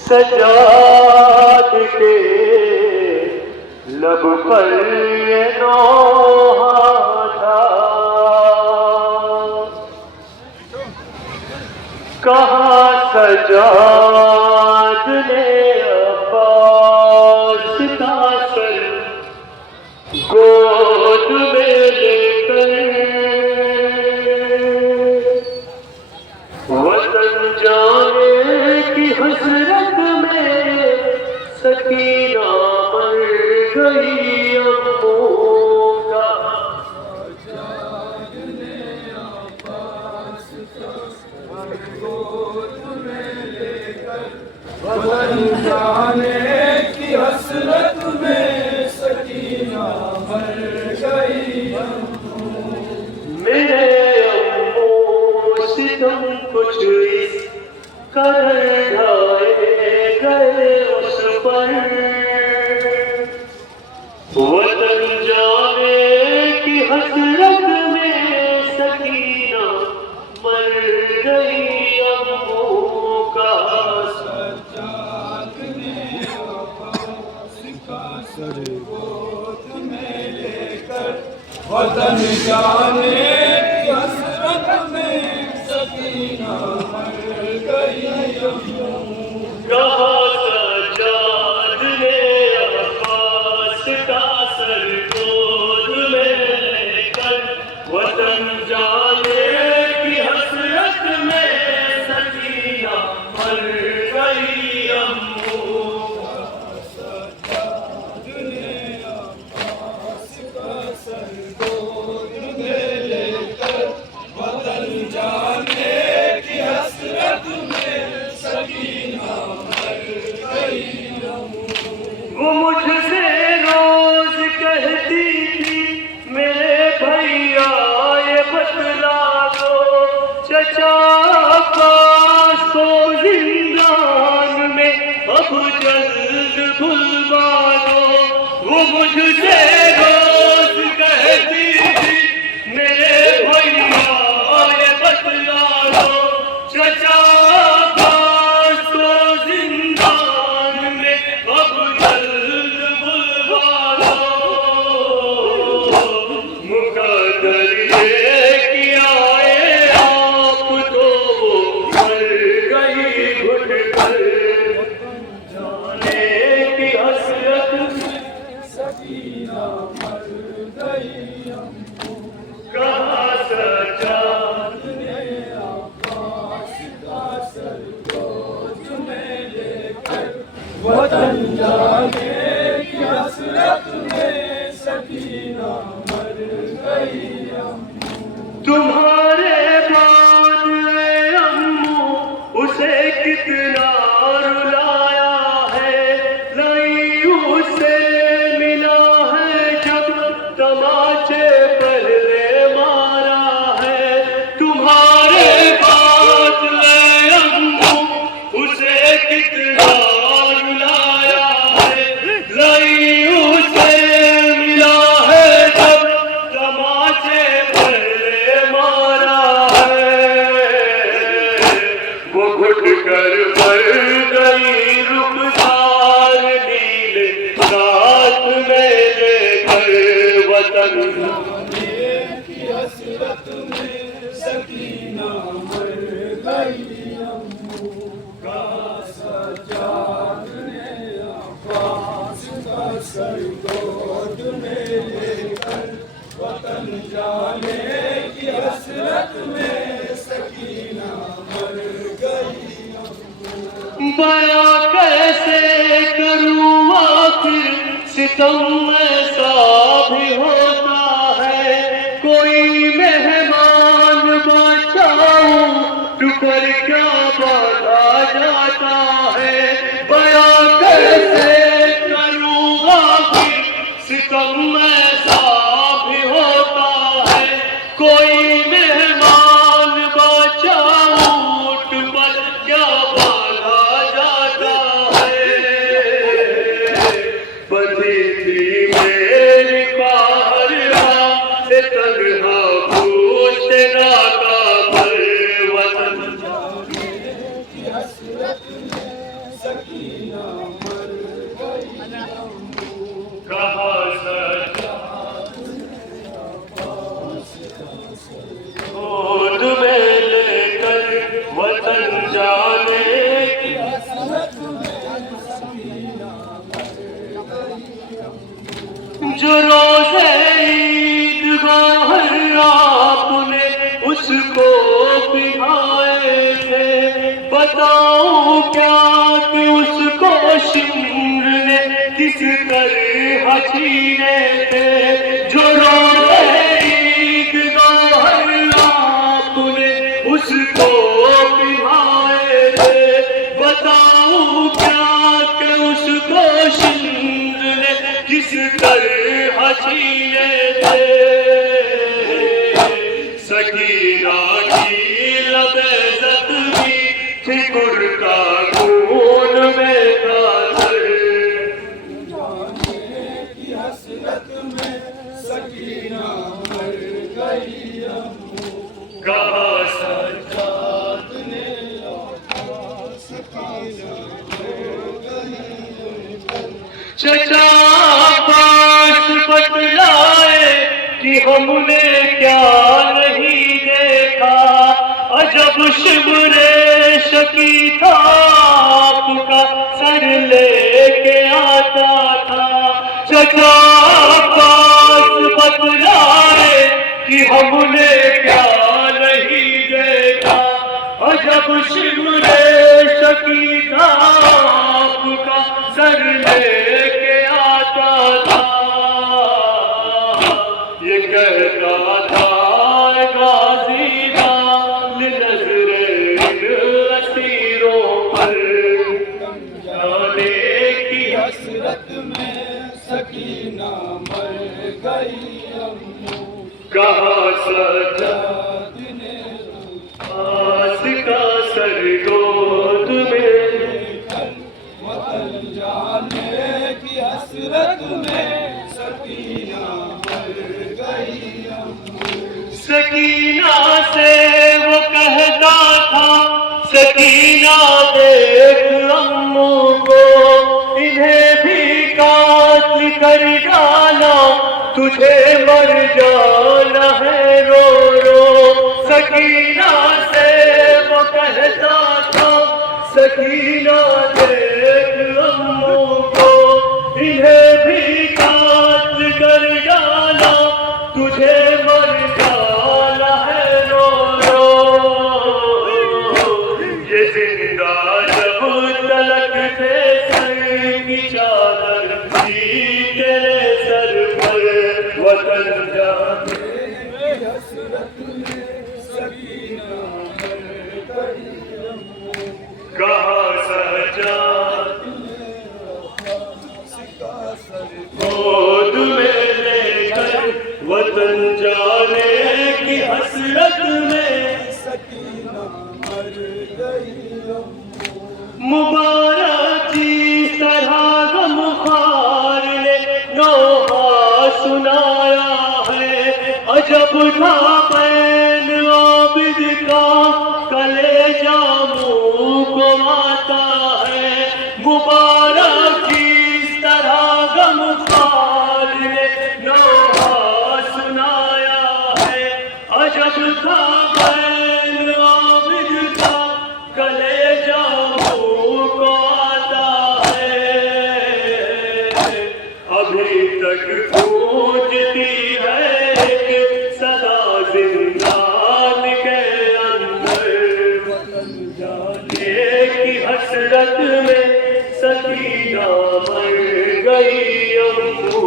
सजाद के लब पर ये नोहा था, कहाँ सजाद ने अब्बास का सर गोद में लेकर वतन जाने की हसरत में सकीना मर गई अम्मू का। वतन जाने की हसरत में सकीना मर गई अम्मू। मेरे अम्मू सितम कुछ इस कदर ढाए गए उस पर, वतन जाने की हसरत में सकीना मर गई अम्मू का। सज्जाद ने अब्बास का सर गोद में लेकर वतन जाने की हसरत में सकीना मर गई अम्मू। कहाँ सज्जाद ने अब्बास का सर गोद में लेकर वतन जाने की हसरत में सकीना मर गई अम्मू। सज्जाद ने अब्बास का सर गोद में लेकर वतन जाने की हसरत में सकीना मर गई अम्मू। वो मुझसे रोज कहती थी मेरे भैया ये बतला दो, चचा अब्बास को जिंदान में अब जल्द भुलवा दो। वो मुझसे रोज कहती थी मेरे भैया ये बतला दो, चचा अब्बास को जिंदान में अब जल्द भुलवा दो। मुकद्दर ये किया है आप तो मर गई घुट कर, जाने की हसरत में सकीना मर गई अम्मू। कहाँ सज्जाद ने अब्बास का सर गोद में लेकर वतन जाने की हसरत में सकीना मर गई अम्मू। तुम्हारे बाद में अम्मू उसे कितना रुलाया है, नहीं उसे मिला है जब तमाचे पहले मारा है। तुम्हारे बाद में अम्मू उसे कितना रुलाया है, नहीं उसे मिला है जब तमाचे पहले मारा है। वो घुट कर मर गई रुखसार नीले रात में लेकर वतन जाने की हसरत में सकीना मर गई अम्मू। कहाँ सज्जाद ने अब्बास का सर गोद में लेकर वतन जाने की हसरत में सकीना मर गई अम्मू। बयां कैसे करूँ आखिर सितम ऐसा भी होता है, कोई मेहमान बचाऊं टुकर क्या बांधा जाता है। बयां कैसे करूँ आखिर सितम ऐसा भी होता है, कोई मेहमान बचाऊं टुकर क्या बांधा जाता है। बंधी थी मेरी बाहर से तन्हा पूछना का पर वतन जाने की हसरत में सकीना मर गई अम्मू। कहा सजा गोद में लेकर वतन जाने की हसरत में सकीना मर गई अम्मू। जो रोज़े ईद बाहर आपने उसको पिलाए थे, बताऊं क्या कि उसको शिम्र ने किस तरह छीने थे। जो रोज़े ईद बाहर आपने उसको पिलाए थे, बताऊं क्या कि उसको शिम्र ने किस तरह छीने थे। सकीना की लबे ज़ख्मी थी कुर्ता खून में कातर, जाने की हसरत में सकीना मर गई अम्मू। कहा सजाद ने लौटा सकीना मर गई अम्मू। चचा पास बतलाए कि हमने क्या नहीं देखा, अजब शिमरे शकी था आपका सर लेके आता था। चचा पास बतलाए कि हमने क्या नहीं देखा, अजब शिमरे शकी था आपका सर लेके आता था। ये कहता था गाजी लाल नजरे असीरों पर, जाने की हसरत में सकीना मर गई अम्मू। कहा सजा सजाद ने आस का सर गोद में, वतन जाने की हसरत में सकीना मर गई अम्मू। सकीना से वो कहता था, सकीना देख अम्मू को, इन्हें भी काट कर डाला, तुझे मर जाना है रो रो। सकीना से वो कहता था, सकीना देख अम्मू को, इन्हें भी काट कर डाला, तुझे मर जाना है रो रो। ये जिंदा जब तलक थे सर की चादर थी तेरे सर पर, वतन जाने की हसरत में सकीना मर गई अम्मू। कहा सजा सिका सर गोद में लेकर वतन जाने की हसरत में सकीना मर गई अम्मू। मुबारक जिस तरह गमखार ने नोहा सुनाया है, अजब था बैन आबिद का कलेजा मुंह को आता है। मुबारक जिस तरह गमखार ने नोहा सुनाया है, अजब था बैन आबिद का कलेजा मुंह को आता है। अभी तक गूंजती है एक सदा जिंदान के अंदर, वतन जाने की हसरत में सकीना मर गई अम्मू।